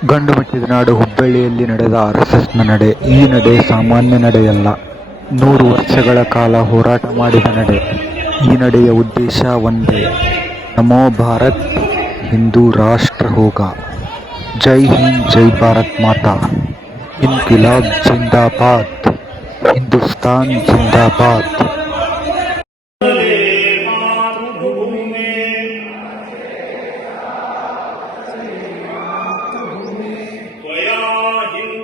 ಗಂಡು ಗಂಡುಮಟ್ಟಿದ ನಾಡು ಹುಬ್ಬಳ್ಳಿಯಲ್ಲಿ ನಡೆದ ಆರ್ ಎಸ್ ಎಸ್ನ ನಡೆ ಈ ನಡೆ ಸಾಮಾನ್ಯ ನಡೆಯಲ್ಲ ನೂರು ವರ್ಷಗಳ ಕಾಲ ಹೋರಾಟ ಮಾಡಿದ ನಡೆ ಈ ನಡೆಯ ಉದ್ದೇಶ ಒಂದೇ ನಮೋ ಭಾರತ್ ಹಿಂದೂ ರಾಷ್ಟ್ರ ಹೋಗ ಜೈ ಹಿಂದ್ ಜೈ ಭಾರತ್ ಮಾತಾ ಇನ್ಕಿಲಾಬ್ ಜಿಂದಾಬಾದ್ ಹಿಂದೂಸ್ತಾನ್ ಜಿಂದಾಬಾದ್